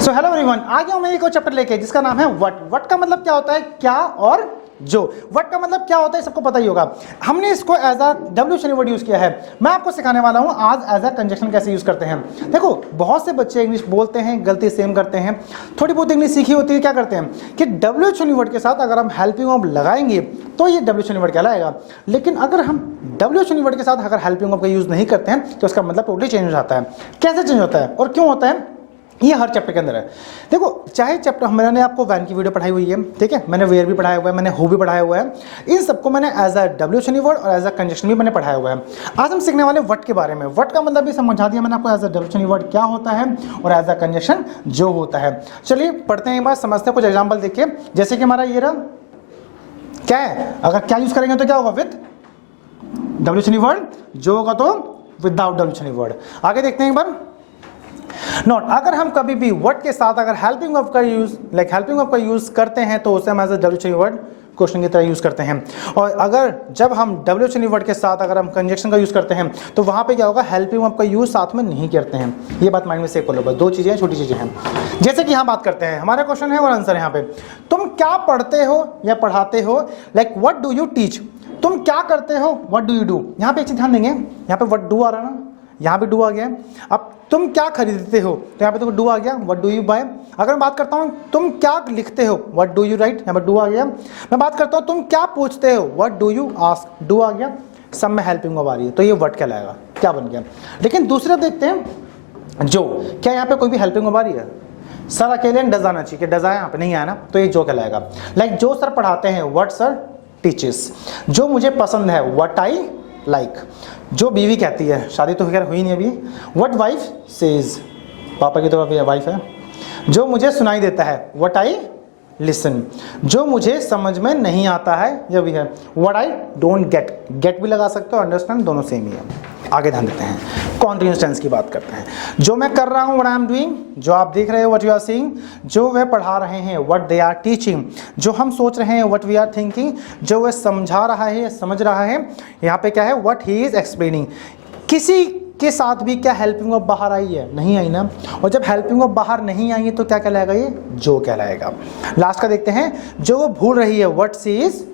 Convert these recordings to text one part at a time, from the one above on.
So hello everyone, आ गया हूं मैं एक और चैप्टर लेके जिसका नाम है व्हाट। व्हाट का मतलब क्या होता है, क्या और जो। व्हाट का मतलब क्या होता है सबको पता ही होगा। हमने इसको as a WH word use किया है। मैं आपको सिखाने वाला हूं आज एज अ कंजक्शन कैसे यूज करते हैं। देखो, बहुत से बच्चे इंग्लिश बोलते हैं, गलती सेम करते हैं। थोड़ी बहुत इंग्लिश सीखी होती है, क्या करते हैं कि डब्ल्यूएच वर्ड के साथ अगर हम हेल्पिंग वर्ब लगाएंगे तो ये डब्ल्यूएच वर्ड कहलाएगा। लेकिन अगर हम डब्ल्यूएच वर्ड के साथ अगर हेल्पिंग वर्ब का यूज नहीं करते हैं तो इसका मतलब टोटली चेंज हो जाता है। कैसे चेंज होता है और क्यों होता है, ये हर चैप्टर के अंदर है। देखो, चाहे चैप्टर मैंने आपको वैन की वीडियो पढ़ाई हुई है, ठीक है, मैंने वेयर भी पढ़ाया हुआ है, मैंने हु भी पढ़ाया हुआ है। इन सबको मैंने एज अ डब्ल्यूएच वर्ड और एज अ कंजक्शन भी मैंने पढ़ाया हुआ है। आज हम सीखने वाले व्हाट के बारे में। व्हाट का मतलब भी समझा दिया मैंने आपको, एज अ डब्ल्यूएच वर्ड क्या होता है और एज अ कंजक्शन जो होता है। चलिए पढ़ते हैं एक बार, समझते हैं कुछ एग्जाम्पल देखिए। जैसे कि हमारा ये रहा, क्या है, अगर क्या यूज करेंगे तो क्या होगा, विद डब्ल्यूएच वर्ड, जो होगा तो विदाउट डब्ल्यूएच वर्ड। आगे देखते हैं एक बार। नोट, अगर हम कभी भी वर्ड के साथ अगर हेल्पिंग वर्ब का यूज हेल्पिंग वर्ब का यूज करते हैं तो उसे हम as a WH word question की तरह यूज करते हैं। और अगर जब हम डब्ल्यूएच वर्ड के साथ अगर हम कंजक्शन का यूज करते हैं तो वहां पे क्या होगा, हेल्पिंग वर्ब का यूज साथ में नहीं करते हैं। ये बात माइंड में सेव कर लो, बस दो चीजें, छोटी चीजें हैं। जैसे कि यहाँ बात करते हैं, हमारा क्वेश्चन है और आंसर यहाँ पे, तुम क्या पढ़ते हो या पढ़ाते हो, like what do you teach. तुम क्या करते हो, व्हाट डू यू डू। यहाँ पे एक चीज ध्यान देंगे, यहाँ पे व्हाट डू आ रहा ना, यहाँ पे डू आ गया। अब तुम क्या खरीदते हो तो यहाँ पे तो डू आ गया, व्हाट डू यू बाय। अगर मैं बात करता हूँ तुम क्या लिखते हो, व्हाट डू यू राइट, यहाँ पे डू आ गया। मैं बात करता हूँ तुम क्या पूछते हो, what do you ask, do आ गया। सब में हेल्पिंग वर्ब आ रही है तो ये व्हाट कहलाएगा, क्या बन गया। लेकिन दूसरा देखते हैं जो, क्या यहाँ पे कोई भी हेल्पिंग वर्ब आ रही है। सर अकेले डज आना चाहिए, कि डज आया, यहाँ पे नहीं आया ना, तो ये जो कहलाएगा। लाइक जो सर पढ़ाते हैं, व्हाट सर टीचर्स। जो मुझे पसंद है, व्हाट आई लाइक। जो बीवी कहती है, शादी तो खैर हुई नहीं अभी, व्हाट वाइफ सेज, पापा की तो अभी वाइफ है। जो मुझे सुनाई देता है, व्हाट आई लिसन। जो मुझे समझ में नहीं आता है, यह भी है, what I don't get. Get भी लगा सकते हो, अंडरस्टैंड, दोनों सेम ही है। आगे ध्यान देते हैं, कॉन्टिन्यूअस टेंस की बात करते हैं। जो मैं कर रहा हूं, व्हाट आई एम डूइंग। जो आप देख रहे हो, व्हाट यू आर सीइंग। जो वे पढ़ा रहे हैं, व्हाट दे आर टीचिंग। जो हम सोच रहे हैं, व्हाट वी आर थिंकिंग। जो वे समझा रहा है, समझ रहा है, यहाँ पे क्या है, व्हाट ही इज एक्सप्लेनिंग। किसी के साथ भी क्या हेल्पिंग वर्ब बाहर आई है, नहीं आई ना। और जब हेल्पिंग वर्ब बाहर नहीं आई है तो क्या कहलाएगा, ये जो कहलाएगा। लास्ट का देखते हैं, जो वो भूल रही है, व्हाट सी इज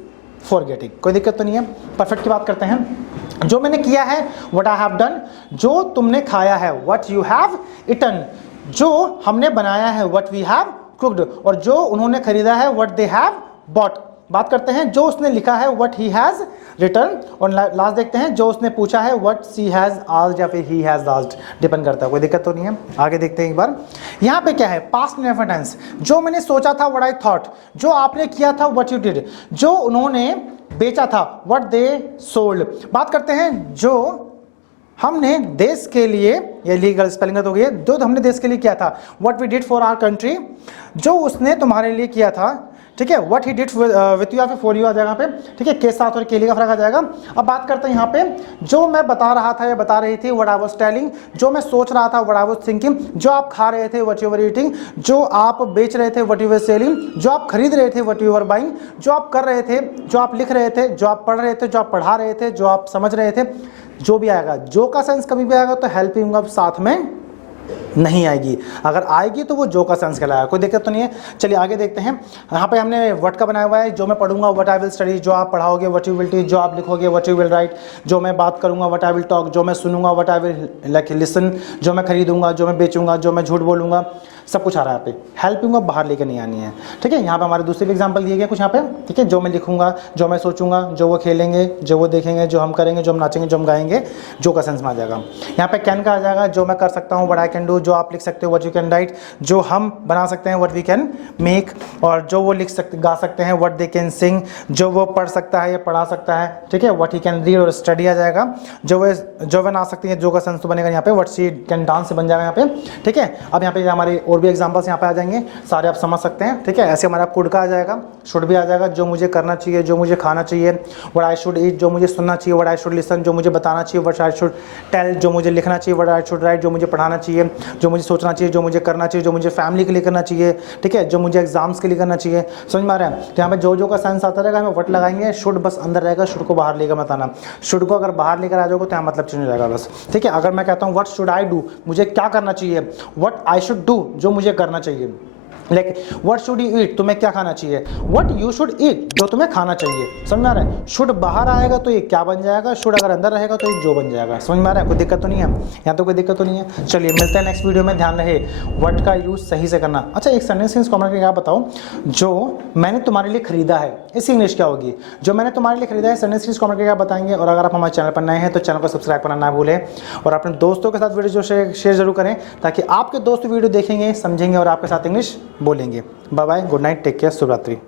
फॉरगेटिंग। कोई दिक्कत तो नहीं है, परफेक्ट की बात करते हैं। जो मैंने किया है, व्हाट आई हैव डन। जो तुमने खाया है, व्हाट यू हैव ईटन। जो हमने बनाया है, व्हाट वी हैव कुक्ड। और जो उन्होंने खरीदा है, व्हाट दे हैव बॉट। बात करते हैं, जो उसने लिखा है, व्हाट ही हैज रिटन। और लास्ट देखते हैं, जो उसने पूछा है, व्हाट सी हैज आस्क्ड या फिर ही हैज आस्क्ड, डिपेंड करता है। कोई दिक्कत तो नहीं है। आगे देखते हैं एक बार। यहाँ पे क्या है, पास्ट इंडेफिनिट टेंस। जो मैंने सोचा था, व्हाट आई थॉट। जो आपने किया था, व्हाट यू डिड। जो उन्होंने बेचा था, व्हाट दे सोल्ड। बात करते हैं, जो हमने देश के लिए, ये लीगल स्पेलिंग हो गई है, जो हमने देश के लिए किया था, what we did for our country. जो उसने तुम्हारे लिए किया था, ठीक है, what he did with you या फिर फॉर यू आ जाएगा यहाँ पे, ठीक है, के साथ और के लिए का फर्क आ जाएगा। अब बात करते हैं यहाँ पे, जो मैं बता रहा था या बता रही थी, व्हाट आई वाज टेलिंग। जो मैं सोच रहा था, व्हाट आई वाज थिंकिंग। जो आप खा रहे थे, व्हाट यू वर ईटिंग। जो आप बेच रहे थे, व्हाट यू वर सेलिंग। जो आप खरीद रहे थे, व्हाट यू वर बाइंग। जो आप कर रहे थे, जो आप लिख रहे थे, जो आप पढ़ रहे थे, जो आप पढ़ा रहे थे, जो आप समझ रहे थे, जो भी आएगा। जो का सेंस कभी भी आएगा तो हेल्पिंग वर्ब साथ में नहीं आएगी। अगर आएगी तो वो जो का सेंस कहलाएगा। कोई दिक्कत तो नहीं है। चलिए आगे देखते हैं। यहाँ पे हमने व्हाट का बनाया हुआ है, जो मैं पढ़ूंगा, व्हाट आई विल स्टडी। जो आप पढ़ाओगे, व्हाट यू विल टीच। जो आप लिखोगे, व्हाट यू विल राइट। जो मैं बात करूंगा, व्हाट आई विल टॉक। जो मैं सुनूंगा, what I will like listen. जो मैं खरीदूंगा, जो मैं बेचूंगा, जो मैं झूठ बोलूंगा, सब कुछ आ रहा है यहाँ पे। हेल्पिंग वर्ब बाहर लेकर नहीं आनी है, ठीक है। यहाँ पे हमारे दूसरे भी एग्जाम्पल दिए गए कुछ यहाँ पे, ठीक है। जो मैं लिखूंगा, जो मैं सोचूंगा, जो वो खेलेंगे, जो वो देखेंगे, जो हम करेंगे, जो हम नाचेंगे, जो हम गाएंगे, जो का सेंस में आ जाएगा। यहाँ पे कैन का आ जाएगा, जो मैं कर सकता हूँ, व्हाट आई कैन डू। जो आप लिख सकते हो, व्हाट यू कैन राइट। जो हम बना सकते हैं, व्हाट वी कैन मेक। और जो वो लिख सकते, गा सकते हैं, व्हाट दे कैन सिंग। जो वो पढ़ सकता है या पढ़ा सकता है, ठीक है, व्हाट ही कैन रीड और स्टडी आ जाएगा। जो वे बना सकती है, जो का सेंस तो बनेगा यहाँ पे, व्हाट शी कैन डांस से बन जाएगा यहाँ पे, ठीक है। अब यहाँ पे हमारे और भी एग्जाम्पल्स यहाँ पे आ जाएंगे, सारे आप समझ सकते हैं, ठीक है। ऐसे हमारा कुड का आ जाएगा, शुड भी आ जाएगा। जो मुझे करना चाहिए, जो मुझे खाना चाहिए, व्हाट आई शुड ईट। जो मुझे सुनना चाहिए, व्हाट आई शुड लिसन। जो मुझे बताना चाहिए, व्हाट आई शुड टेल। जो मुझे लिखना चाहिए, व्हाट आई शुड राइट। जो मुझे पढ़ाना चाहिए, जो मुझे सोचना चाहिए, जो मुझे करना चाहिए, जो मुझे फैमिली के लिए करना चाहिए, ठीक है, जो मुझे एग्जाम्स के लिए करना चाहिए। समझ में आ रहा है? तो यहाँ पे जो का सेंस आता रहेगा, हमें वट लगाएंगे, शुड बस अंदर रहेगा, शुड को बाहर लेकर मत आना। शुड को अगर बाहर लेकर आ जाओगे तो यहाँ मतलब चेंज हो जाएगा बस, ठीक है। अगर मैं कहता हूँ व्हाट शुड आई डू, मुझे क्या करना चाहिए, व्हाट आई शुड डू, जो मुझे करना चाहिए। Like what should you eat, तुम्हें क्या खाना चाहिए, व्हाट यू शुड ईट, जो तुम्हें खाना चाहिए। समझ में आ रहा है? शुड बाहर आएगा तो ये क्या बन जाएगा, शुड अगर अंदर रहेगा तो ये जो बन जाएगा। समझ में आ रहा है? कोई दिक्कत तो नहीं है यहाँ, तो कोई दिक्कत तो नहीं है। चलिए मिलते हैं नेक्स्ट वीडियो में। ध्यान रहे व्हाट का यूज सही से करना। अच्छा, एक सेंटेंस कमेंट करके क्या बताओ, जो मैंने तुम्हारे लिए खरीदा है, इसकी इंग्लिश क्या होगी? जो मैंने तुम्हारे लिए खरीदा है, सेंटेंस कमेंट करके बताएंगे। और अगर आप हमारे चैनल पर नए हैं तो चैनल को सब्सक्राइब करना ना भूलें, और अपने दोस्तों के साथ वीडियो शेयर जरूर करें, ताकि आपके दोस्त वीडियो देखेंगे, समझेंगे और आपके साथ इंग्लिश बोलेंगे। Bye bye, good night, take care, शुभ रात्रि।